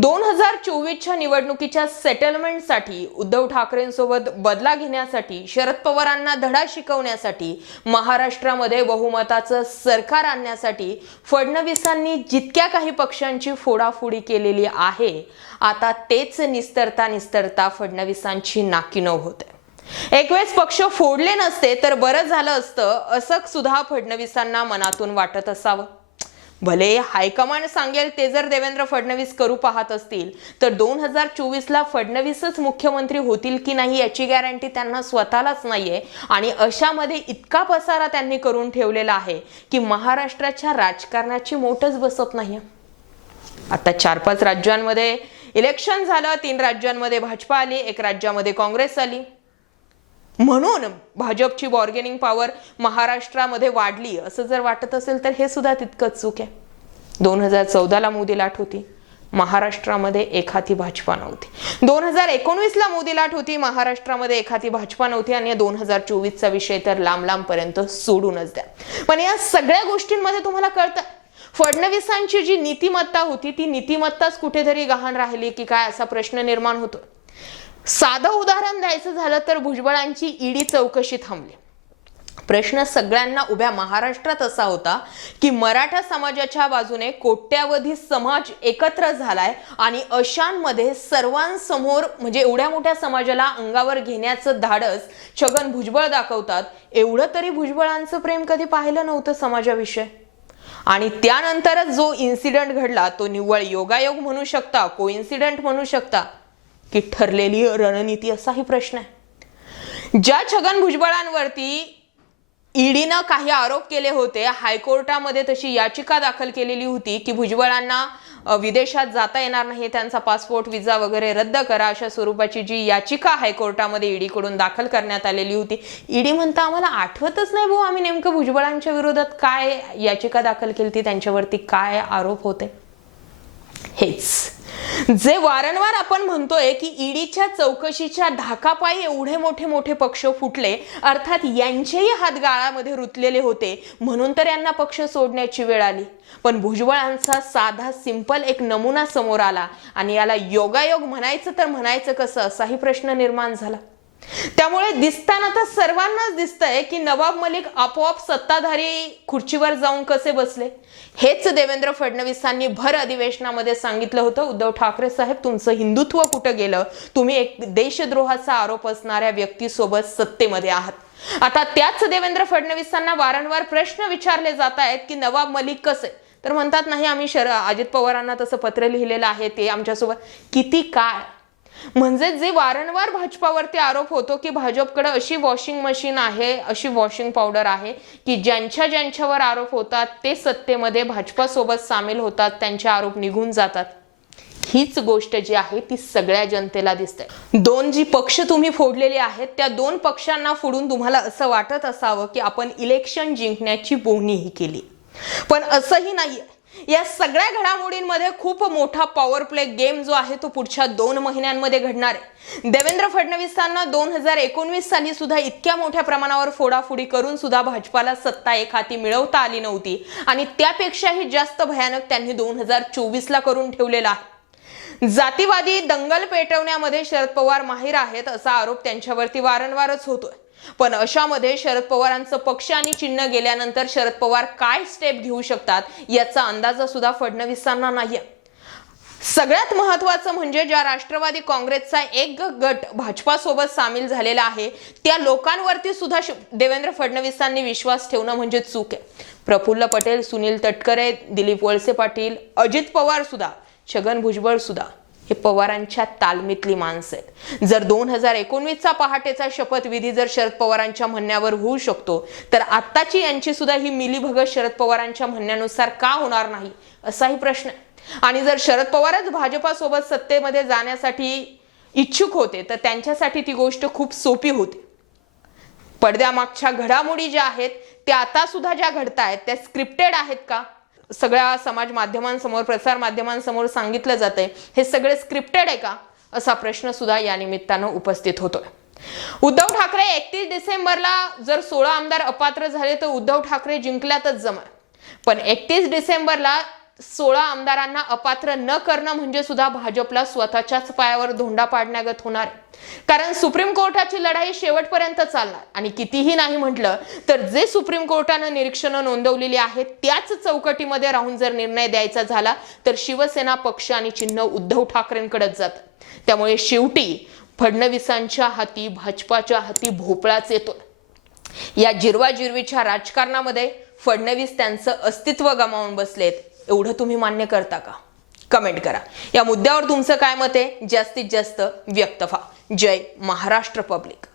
दोन हजार चोवीसच्या निवडणुकीच्या सेटलमेंटसाठी उद्धव ठाकरेंसोबत बदला घेण्यासाठी शरद पवारांना धडा शिकवण्यासाठी महाराष्ट्रामध्ये बहुमताचं सरकार आणण्यासाठी फडणवीसांनी जितक्या काही पक्षांची फोडाफोडी केलेली आहे आता तेच निस्तरता निस्तरता फडणवीसांची नाकीनव होते. एक वेळेस पक्ष फोडले नसते तर बरं झालं असतं असं सुद्धा फडणवीसांना मनातून वाटत असावं. भले हायकमांड सांगेल ते जर देवेंद्र फडणवीस करू पाहत असतील तर दोन हजार चोवीसला फडणवीसच मुख्यमंत्री होतील की नाही याची गॅरंटी त्यांना स्वतःलाच नाहीये. आणि अशामध्ये इतका पसारा त्यांनी करून ठेवलेला आहे की महाराष्ट्राच्या राजकारणाची मोठच बसत नाही आता चार पाच राज्यांमध्ये इलेक्शन झालं तीन राज्यांमध्ये भाजपा आली एक राज्यामध्ये काँग्रेस आली. म्हणून भाजपची बॉर्गेनिंग पॉवर महाराष्ट्रामध्ये वाढली. असं जर वाटत असेल तर हे सुद्धा तितकंच चूक आहे. दोन हजार चौदाला मोदी लाट होती. महाराष्ट्रामध्ये एखादी भाजपा नव्हती. दोन हजार एकोणवीसला मोदी लाट होती. महाराष्ट्रामध्ये एखादी भाजपा नव्हती आणि दोन हजार चोवीसचा विषय तर लांब लांबपर्यंत सोडूनच द्या. पण या सगळ्या गोष्टींमध्ये तुम्हाला कळतं. फडणवीसांची जी नीतिमत्ता होती ती नीतिमत्ताच कुठेतरी गहाण राहिली की काय असा प्रश्न निर्माण होतो साधं उदाहरण द्यायचं झालं तर भुजबळांची ईडी चौकशी थांबली. प्रश्न सगळ्यांना उभ्या महाराष्ट्रात असा होता की मराठा समाजाच्या बाजूने कोट्यावधी समाज एकत्र झालाय आणि अशांमध्ये सर्वांसमोर म्हणजे एवढ्या मोठ्या समाजाला अंगावर घेण्याचं धाडस छगन भुजबळ दाखवतात एवढं तरी भुजबळांचं प्रेम कधी पाहिलं नव्हतं समाजाविषयी? आणि त्यानंतरच जो इन्सिडंट घडला तो निव्वळ योगायोग म्हणू शकता कोइन्सिडंट म्हणू शकता की ठरलेली रणनीती असाही प्रश्न आहे. ज्या छगन भुजबळांवरती ईडीनं काही आरोप केले होते हायकोर्टामध्ये तशी याचिका दाखल केलेली होती की भुजबळांना विदेशात जाता येणार नाही त्यांचा पासपोर्ट विजा वगैरे रद्द करा अशा स्वरूपाची जी याचिका हायकोर्टामध्ये ईडीकडून दाखल करण्यात आलेली होती. ईडी म्हणता आम्हाला आठवतच नाही भाऊ आम्ही नेमकं भुजबळांच्या विरोधात काय याचिका दाखल केली होती त्यांच्यावरती काय आरोप होते? हेच. जे वारंवार आपण म्हणतोय की ईडीच्या चौकशीच्या धाकापायी एवढे मोठे मोठे पक्ष फुटले अर्थात यांचेही हात गाळामध्ये रुतलेले होते म्हणून तर यांना पक्ष सोडण्याची वेळ आली. पण भुजबळांचा साधा सिंपल एक नमुना समोर आला आणि याला योगायोग म्हणायचं तर म्हणायचं कसं असाही प्रश्न निर्माण झाला. त्यामुळे दिसताना तर सर्वांनाच दिसतंय की नवाब मलिक आपोआप सत्ताधारी खुर्चीवर जाऊन कसे बसले? हेच देवेंद्र फडणवीसांनी भर अधिवेशनामध्ये सांगितलं होतं. उद्धव ठाकरे साहेब तुमचं हिंदुत्व कुठं गेलं? तुम्ही एक देशद्रोहाचा आरोप असणाऱ्या व्यक्तीसोबत सत्तेमध्ये आहात. आता त्याच देवेंद्र फडणवीसांना वारंवार प्रश्न विचारले जात आहेत की नवाब मलिक कसे? तर म्हणतात नाही आम्ही शर अजित पवारांना तसं पत्र लिहिलेलं आहे ते आमच्यासोबत. किती काळ म्हणजे जे वारंवार भाजपावरती आरोप होतो की भाजपकडे अशी वॉशिंग मशीन आहे अशी वॉशिंग पावडर आहे की ज्यांच्या ज्यांच्यावर आरोप होतात ते सत्तेमध्ये भाजपासोबत सामील होतात त्यांचे आरोप निघून जातात. हीच गोष्ट जी आहे ती सगळ्या जनतेला दिसते. दोन जी पक्ष तुम्ही फोडलेले आहेत त्या दोन पक्षांना फोडून तुम्हाला असं वाटत असावं की आपण इलेक्शन जिंकण्याची बोहणीही केली. पण असंही नाही या सगळ्या घडामोडींमध्ये खूप मोठा पॉवर प्ले गेम जो आहे तो पुढच्या दोन महिन्यांमध्ये घडणार आहे. देवेंद्र फडणवीसांना दोन हजार एकोणवीस साली सुद्धा इतक्या मोठ्या प्रमाणावर फोडाफोडी करून सुद्धा भाजपाला सत्ता एक हाती मिळवता आली नव्हती. आणि त्यापेक्षाही जास्त भयानक त्यांनी दोन हजार चोवीसला करून ठेवलेला आहे. जातीवादी दंगल पेटवण्यामध्ये शरद पवार माहीर आहेत असा आरोप त्यांच्यावरती वारंवारच होतोय. पण अशामध्ये शरद पवारांचं पक्ष आणि चिन्ह गेल्यानंतर शरद पवार काय स्टेप घेऊ शकतात याचा अंदाज सुद्धा फडणवीसांना नाहीये. सगळ्यात महत्वाचं म्हणजे ज्या राष्ट्रवादी काँग्रेसचा एक गट भाजपासोबत सामील झालेला आहे त्या लोकांवरती सुद्धा श- देवेंद्र फडणवीसांनी विश्वास ठेवणं म्हणजे चूक आहे. प्रफुल्ल पटेल सुनील तटकरे दिलीप वळसे पाटील अजित पवार सुद्धा छगन भुजबळ सुद्धा हे पवारांच्या तालमीतली माणसं आहेत. जर दोन हजार एकोणवीसचा पहाटेचा शपथविधी जर शरद पवारांच्या म्हणण्यावर होऊ शकतो तर आत्ताची यांची सुद्धा ही मिलीभगत शरद पवारांच्या म्हणण्यानुसार का होणार नाही असाही प्रश्न आहे. आणि जर शरद पवारच भाजपासोबत सत्तेमध्ये जाण्यासाठी इच्छुक होते तर त्यांच्यासाठी ती गोष्ट खूप सोपी होती. पडद्यामागच्या घडामोडी ज्या आहेत त्या आता सुद्धा ज्या घडतायत त्या स्क्रिप्टेड आहेत का? सगळ्या समाज माध्यमांसमोर प्रसार माध्यमांसमोर सांगितलं जातंय. हे सगळे स्क्रिप्टेड आहे का? असा प्रश्न सुद्धा या निमित्तानं उपस्थित होतोय. उद्धव ठाकरे एकतीस डिसेंबरला जर सोळा आमदार अपात्र झाले तर उद्धव ठाकरे जिंकल्यातच जमा पण एकतीस डिसेंबरला सोळा आमदारांना अपात्र न करणं म्हणजे सुद्धा भाजपला स्वतःच्याच पायावर धोंडा पाडण्यागत होणार आहे. कारण सुप्रीम कोर्टाची लढाई शेवटपर्यंत चालणार आणि कितीही नाही म्हटलं तर जे सुप्रीम कोर्टानं निरीक्षणं नोंदवलेली आहेत त्याच चौकटीमध्ये राहून जर निर्णय द्यायचा झाला तर शिवसेना पक्ष आणि चिन्ह उद्धव ठाकरेंकडेच जात त्यामुळे शेवटी फडणवीसांच्या हाती भाजपाच्या हाती भोपळाच येतो. या जिरवाजिरवीच्या राजकारणामध्ये फडणवीस त्यांचं अस्तित्व गमावून बसलेत. एवढं तुम्ही मान्य करता का? कमेंट करा. या मुद्द्यावर तुमचं काय मत आहे? जास्तीत जास्त व्यक्त व्हा. जय महाराष्ट्र पब्लिक